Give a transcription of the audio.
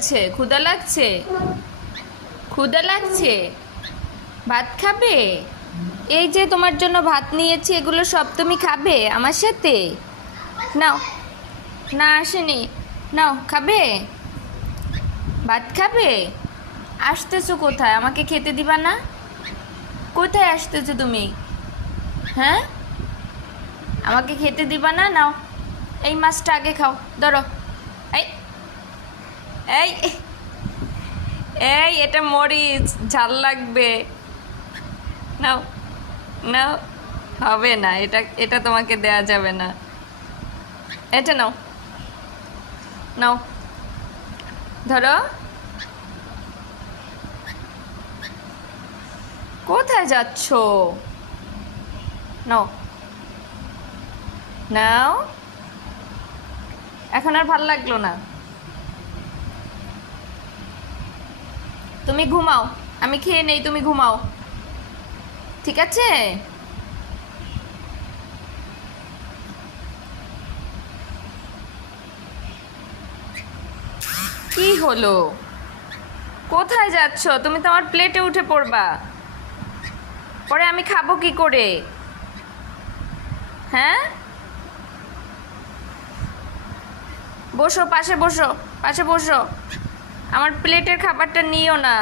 হয়েছে? ক্ষুধা লাগছে? ক্ষুধা লাগছে? ভাত খাবে? এই যে তোমার জন্য ভাত নিয়েছি, এগুলো সব তুমি খাবে আমার সাথে? নাও। না আসেনি। নাও, খাবে? ভাত খাবে? আসতেছো কোথায়? আমাকে খেতে দিবা না? কোথায় আসতেছো তুমি? হ্যাঁ, আমাকে খেতে দিবা না? নাও, এই মাছটা আগে খাও, ধরো। এই এই এই এটা মরিচ, ঝাল লাগবে। নাও, নাও। হবে না, এটা এটা তোমাকে দেয়া যাবে না। এটা নাও, নাও, ধরো। কোথায় যাচ্ছো? নাও, নাও। এখন আর ভাল লাগলো না। তুমি ঘুমাও, আমি খেয়ে নেই, তুমি ঘুমাও, ঠিক আছে? কি হলো? কোথায় যাচ্ছ? তুমি তো আমার প্লেটে উঠে পড়বা, পরে আমি খাবো কি করে? হ্যাঁ, বসো, পাশে বসো, পাশে বসো। আমার প্লেটের খাবারটা নিও না।